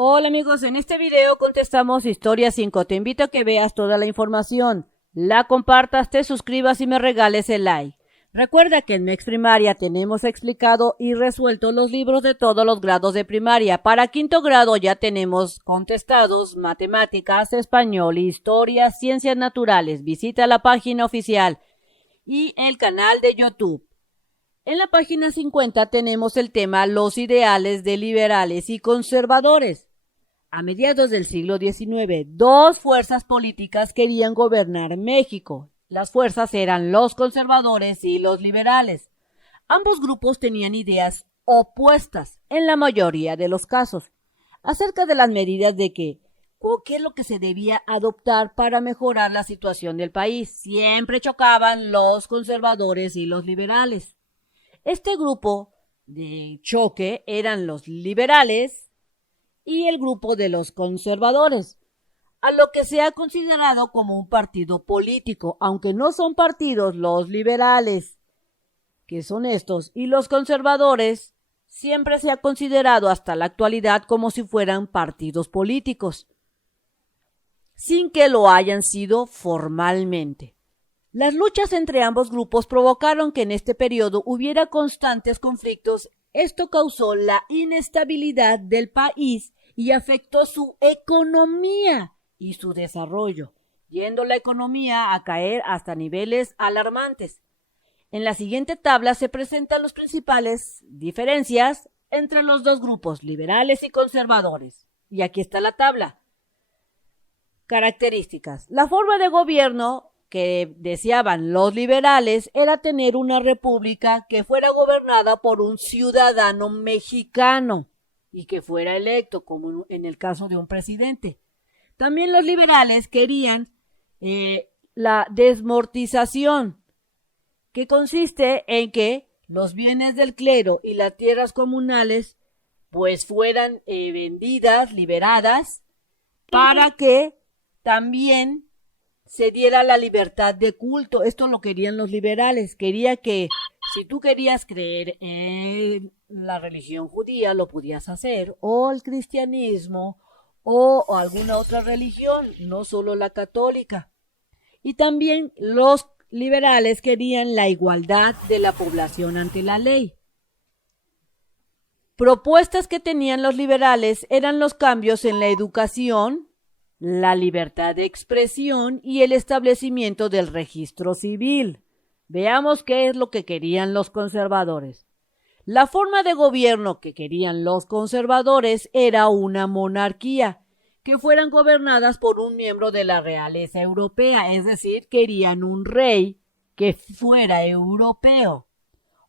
Hola amigos, en este video contestamos Historia 5. Te invito a que veas toda la información, la compartas, te suscribas y me regales el like. Recuerda que en MEX Primaria tenemos explicado y resuelto los libros de todos los grados de primaria. Para quinto grado ya tenemos contestados matemáticas, español, historia, ciencias naturales. Visita la página oficial y el canal de YouTube. En la página 50 tenemos el tema Los ideales de liberales y conservadores. A mediados del siglo XIX, dos fuerzas políticas querían gobernar México. Las fuerzas eran los conservadores y los liberales. Ambos grupos tenían ideas opuestas, en la mayoría de los casos, acerca de las medidas de qué es lo que se debía adoptar para mejorar la situación del país. Siempre chocaban los conservadores y los liberales. Este grupo de choque eran los liberales y el grupo de los conservadores, a lo que se ha considerado como un partido político, aunque no son partidos. Los liberales, que son estos, y los conservadores, siempre se ha considerado hasta la actualidad como si fueran partidos políticos, sin que lo hayan sido formalmente. Las luchas entre ambos grupos provocaron que en este periodo hubiera constantes conflictos. Esto causó la inestabilidad del país y afectó su economía y su desarrollo, yendo la economía a caer hasta niveles alarmantes. En la siguiente tabla se presentan las principales diferencias entre los dos grupos, liberales y conservadores. Y aquí está la tabla. Características. La forma de gobierno que deseaban los liberales era tener una república que fuera gobernada por un ciudadano mexicano y que fuera electo, como en el caso de un presidente. También los liberales querían la desmortización, que consiste en que los bienes del clero y las tierras comunales pues fueran vendidas, liberadas, para que también se diera la libertad de culto. Esto lo querían los liberales. Quería que si tú querías creer en la religión judía, lo podías hacer, o el cristianismo, o alguna otra religión, no solo la católica. Y también los liberales querían la igualdad de la población ante la ley. Propuestas que tenían los liberales eran los cambios en la educación, la libertad de expresión y el establecimiento del registro civil. Veamos qué es lo que querían los conservadores. La forma de gobierno que querían los conservadores era una monarquía, que fueran gobernadas por un miembro de la realeza europea, es decir, querían un rey que fuera europeo,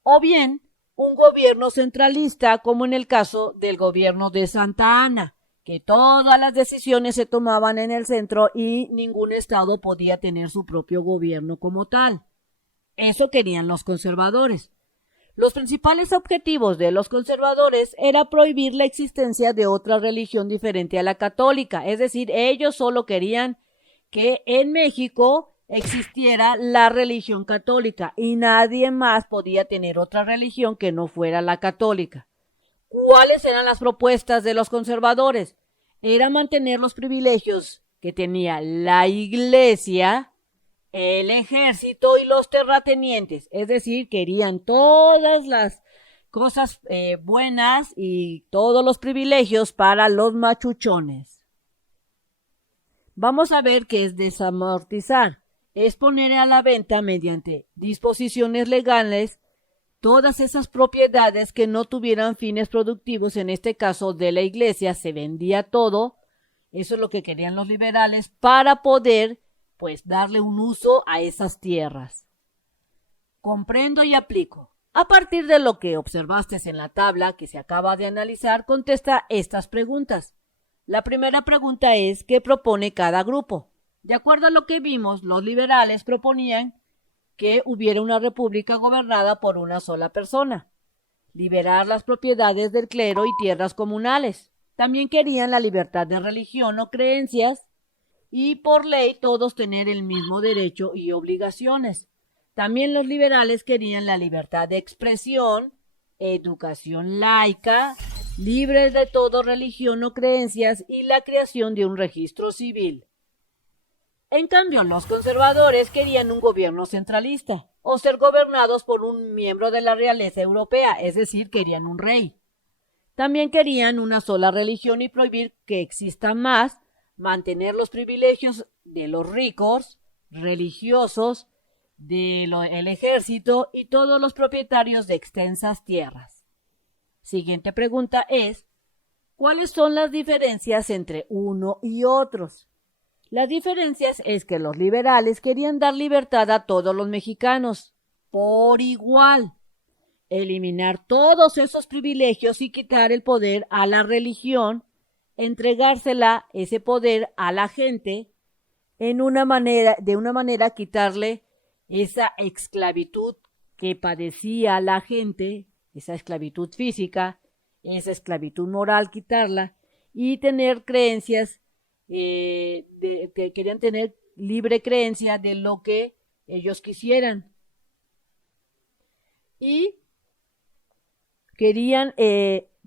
o bien un gobierno centralista, como en el caso del gobierno de Santa Anna, que todas las decisiones se tomaban en el centro y ningún estado podía tener su propio gobierno como tal. Eso querían los conservadores. Los principales objetivos de los conservadores era prohibir la existencia de otra religión diferente a la católica, es decir, ellos solo querían que en México existiera la religión católica y nadie más podía tener otra religión que no fuera la católica. ¿Cuáles eran las propuestas de los conservadores? Era mantener los privilegios que tenía la Iglesia, el ejército y los terratenientes, es decir, querían todas las cosas buenas y todos los privilegios para los machuchones. Vamos a ver qué es desamortizar. Es poner a la venta mediante disposiciones legales todas esas propiedades que no tuvieran fines productivos. En este caso de la Iglesia se vendía todo. Eso es lo que querían los liberales para poder pues darle un uso a esas tierras. Comprendo y aplico. A partir de lo que observaste en la tabla que se acaba de analizar, contesta estas preguntas. La primera pregunta es ¿qué propone cada grupo? De acuerdo a lo que vimos, los liberales proponían que hubiera una república gobernada por una sola persona, liberar las propiedades del clero y tierras comunales. También querían la libertad de religión o creencias y por ley todos tener el mismo derecho y obligaciones. También los liberales querían la libertad de expresión, educación laica libres de toda religión o creencias y la creación de un registro civil. En cambio, los conservadores querían un gobierno centralista o ser gobernados por un miembro de la realeza europea, es decir, querían un rey. También querían una sola religión y prohibir que exista más, mantener los privilegios de los ricos, religiosos, del ejército y todos los propietarios de extensas tierras. Siguiente pregunta es, ¿cuáles son las diferencias entre uno y otros? Las diferencias es que los liberales querían dar libertad a todos los mexicanos, por igual, eliminar todos esos privilegios y quitar el poder a la religión, entregársela ese poder a la gente de una manera quitarle esa esclavitud que padecía la gente, esa esclavitud física, esa esclavitud moral, quitarla y tener creencias que querían tener libre creencia de lo que ellos quisieran. Y querían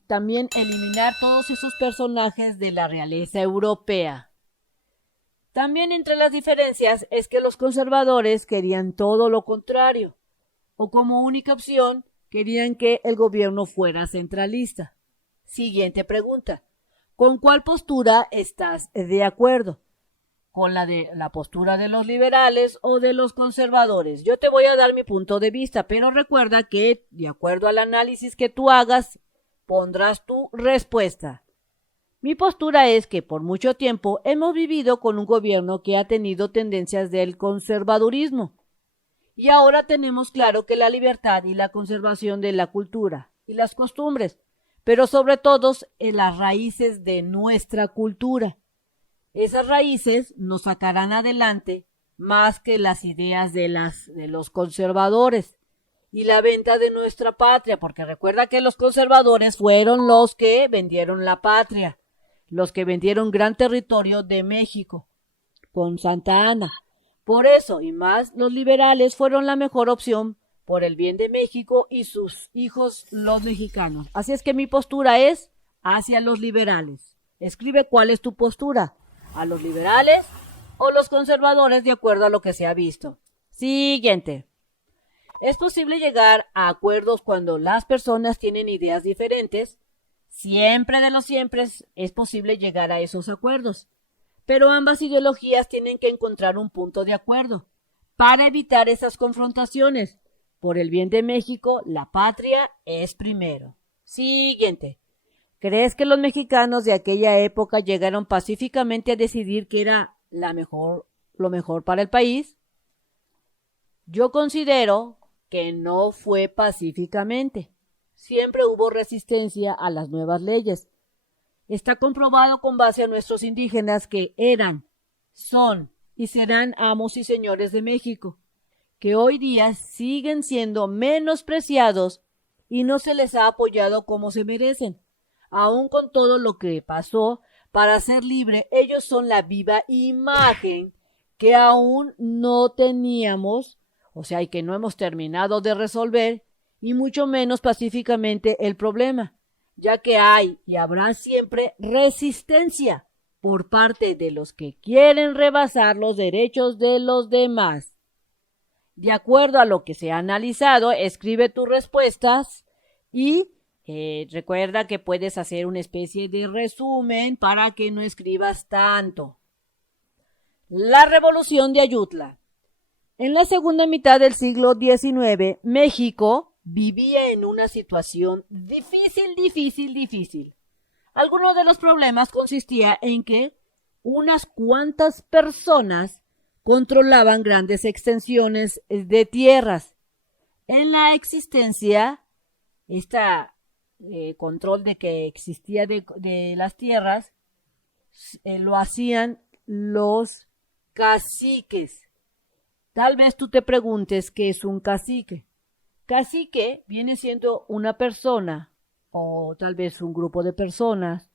también eliminar todos esos personajes de la realeza europea. También entre las diferencias es que los conservadores querían todo lo contrario, o como única opción querían que el gobierno fuera centralista. Siguiente pregunta. ¿Con cuál postura estás de acuerdo? ¿Con la postura de los liberales o de los conservadores? Yo te voy a dar mi punto de vista, pero recuerda que, de acuerdo al análisis que tú hagas, pondrás tu respuesta. Mi postura es que por mucho tiempo hemos vivido con un gobierno que ha tenido tendencias del conservadurismo. Y ahora tenemos claro que la libertad y la conservación de la cultura y las costumbres, pero sobre todo en las raíces de nuestra cultura. Esas raíces nos sacarán adelante más que las ideas de los conservadores y la venta de nuestra patria, porque recuerda que los conservadores fueron los que vendieron la patria, los que vendieron gran territorio de México con Santa Anna. Por eso y más, los liberales fueron la mejor opción por el bien de México y sus hijos los mexicanos. Así es que mi postura es hacia los liberales. Escribe cuál es tu postura, a los liberales o los conservadores de acuerdo a lo que se ha visto. Siguiente. Es posible llegar a acuerdos cuando las personas tienen ideas diferentes. Siempre de los siempre es posible llegar a esos acuerdos. Pero ambas ideologías tienen que encontrar un punto de acuerdo para evitar esas confrontaciones. Por el bien de México, la patria es primero. Siguiente. ¿Crees que los mexicanos de aquella época llegaron pacíficamente a decidir qué era lo mejor para el país? Yo considero que no fue pacíficamente. Siempre hubo resistencia a las nuevas leyes. Está comprobado con base a nuestros indígenas que eran, son y serán amos y señores de México, que hoy día siguen siendo menospreciados y no se les ha apoyado como se merecen. Aún con todo lo que pasó para ser libre, ellos son la viva imagen que aún no teníamos, o sea, y que no hemos terminado de resolver, y mucho menos pacíficamente el problema, ya que hay y habrá siempre resistencia por parte de los que quieren rebasar los derechos de los demás. De acuerdo a lo que se ha analizado, escribe tus respuestas y recuerda que puedes hacer una especie de resumen para que no escribas tanto. La Revolución de Ayutla. En la segunda mitad del siglo XIX, México vivía en una situación difícil. Alguno de los problemas consistía en que unas cuantas personas controlaban grandes extensiones de tierras. En la existencia, control de que existía de las tierras, lo hacían los caciques. Tal vez tú te preguntes qué es un cacique. Cacique viene siendo una persona, o tal vez un grupo de personas,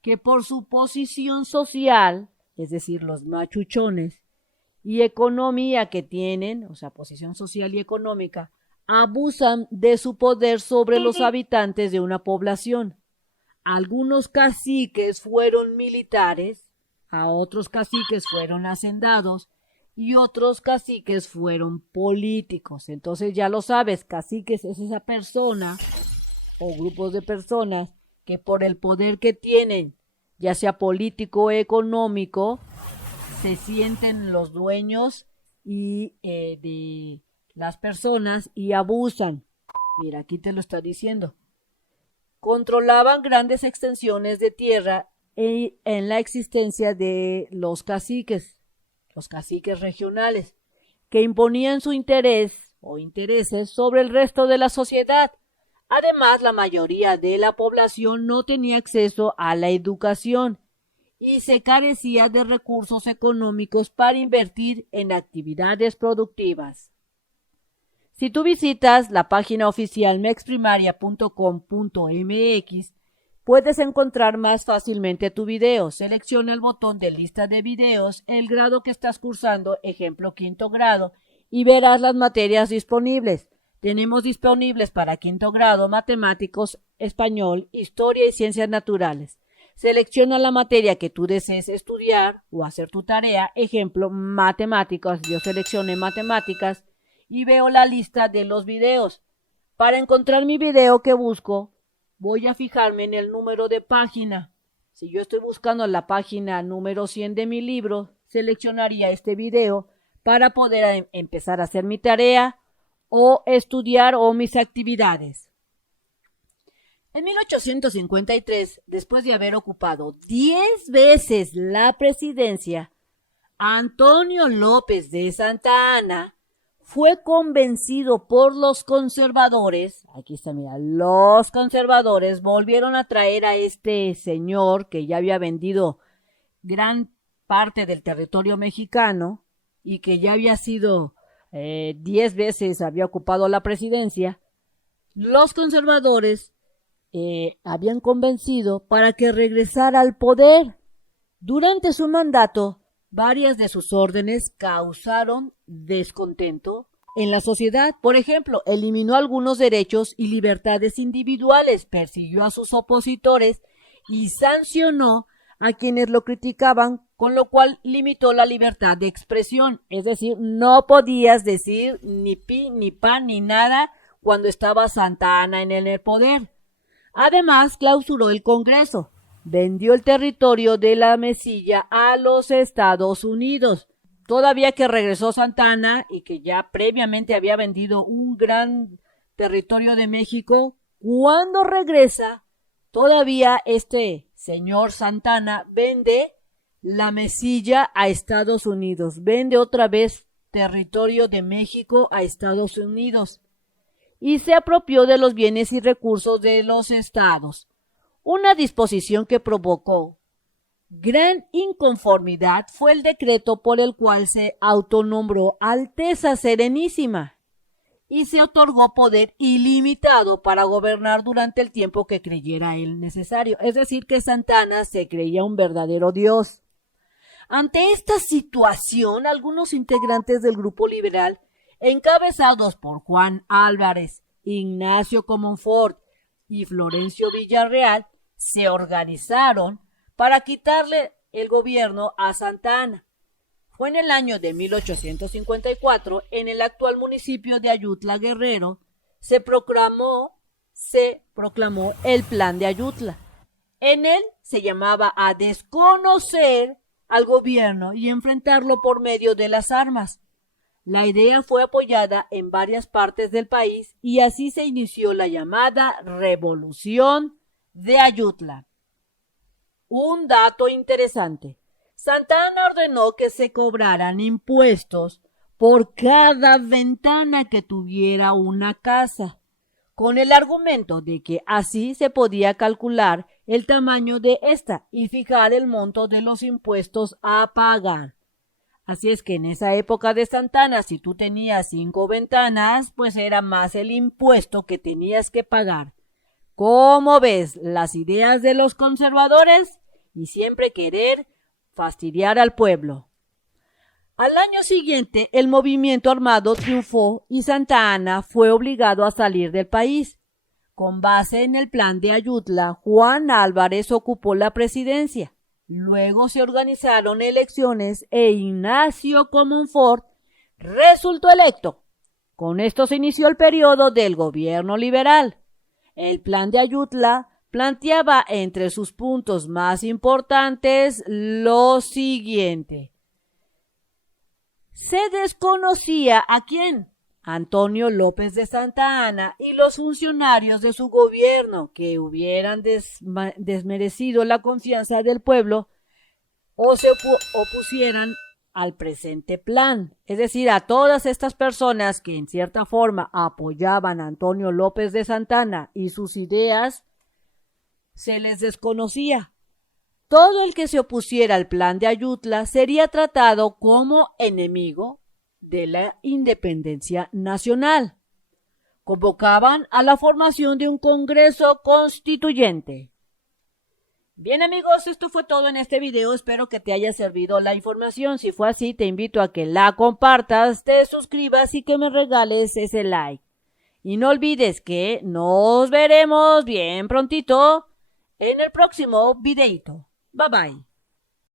que por su posición social, es decir, los machuchones, y economía que tienen, o sea, posición social y económica, abusan de su poder sobre los habitantes de una población. algunos caciques fueron militares, a otros caciques fueron hacendados y otros caciques fueron políticos. Entonces ya lo sabes, caciques es esa persona o grupos de personas que por el poder que tienen, ya sea político o económico, se sienten los dueños y de las personas y abusan. Mira, aquí te lo está diciendo. Controlaban grandes extensiones de tierra en la existencia de los caciques regionales, que imponían su interés o intereses sobre el resto de la sociedad. Además, la mayoría de la población no tenía acceso a la educación y se carecía de recursos económicos para invertir en actividades productivas. Si tú visitas la página oficial mexprimaria.com.mx, puedes encontrar más fácilmente tu video. Selecciona el botón de lista de videos, el grado que estás cursando, ejemplo quinto grado, y verás las materias disponibles. Tenemos disponibles para quinto grado matemáticos, español, historia y ciencias naturales. Selecciona la materia que tú desees estudiar o hacer tu tarea, ejemplo matemáticas. Yo seleccioné matemáticas y veo la lista de los videos. Para encontrar mi video que busco, voy a fijarme en el número de página. Si yo estoy buscando la página número 100 de mi libro, seleccionaría este video para poder empezar a hacer mi tarea o estudiar o mis actividades. En 1853, después de haber ocupado 10 veces la presidencia, Antonio López de Santa Anna fue convencido por los conservadores. Aquí está, mira, los conservadores volvieron a traer a este señor que ya había vendido gran parte del territorio mexicano y que ya había sido 10 veces había ocupado la presidencia. Los conservadores habían convencido para que regresara al poder. Durante su mandato, varias de sus órdenes causaron descontento en la sociedad. Por ejemplo, eliminó algunos derechos y libertades individuales, persiguió a sus opositores y sancionó a quienes lo criticaban, con lo cual limitó la libertad de expresión. Es decir, no podías decir ni pi, ni pan, ni nada cuando estaba Santa Anna en el poder. Además, clausuró el Congreso. Vendió el territorio de la Mesilla a los Estados Unidos. Todavía que regresó Santa Anna y que ya previamente había vendido un gran territorio de México, cuando regresa, todavía este señor Santa Anna vende la Mesilla a Estados Unidos, vende otra vez territorio de México a Estados Unidos y se apropió de los bienes y recursos de los estados. Una disposición que provocó gran inconformidad fue el decreto por el cual se autonombró Alteza Serenísima y se otorgó poder ilimitado para gobernar durante el tiempo que creyera él necesario. Es decir, que Santa Anna se creía un verdadero dios. Ante esta situación, algunos integrantes del grupo liberal, encabezados por Juan Álvarez, Ignacio Comonfort y Florencio Villarreal, se organizaron para quitarle el gobierno a Santa Anna. Fue en el año de 1854, en el actual municipio de Ayutla, Guerrero, se proclamó el Plan de Ayutla. En él se llamaba a desconocer al gobierno y enfrentarlo por medio de las armas. La idea fue apoyada en varias partes del país y así se inició la llamada Revolución de Ayutla. Un dato interesante. Santa Anna ordenó que se cobraran impuestos por cada ventana que tuviera una casa, con el argumento de que así se podía calcular el tamaño de esta y fijar el monto de los impuestos a pagar. Así es que en esa época de Santa Anna, si tú tenías 5 ventanas, pues era más el impuesto que tenías que pagar. ¿Cómo ves las ideas de los conservadores? Y siempre querer fastidiar al pueblo. Al año siguiente, el movimiento armado triunfó y Santa Anna fue obligado a salir del país. Con base en el plan de Ayutla, Juan Álvarez ocupó la presidencia. Luego se organizaron elecciones e Ignacio Comonfort resultó electo. Con esto se inició el periodo del gobierno liberal. El plan de Ayutla planteaba entre sus puntos más importantes lo siguiente. Se desconocía a quién, Antonio López de Santa Anna y los funcionarios de su gobierno que hubieran desmerecido la confianza del pueblo o se opusieran al presente plan, es decir, a todas estas personas que en cierta forma apoyaban a Antonio López de Santa Anna y sus ideas, se les desconocía. Todo el que se opusiera al plan de Ayutla sería tratado como enemigo de la independencia nacional. Convocaban a la formación de un Congreso Constituyente. Bien amigos, esto fue todo en este video, espero que te haya servido la información. Si fue así, te invito a que la compartas, te suscribas y que me regales ese like. Y no olvides que nos veremos bien prontito en el próximo videito. Bye bye.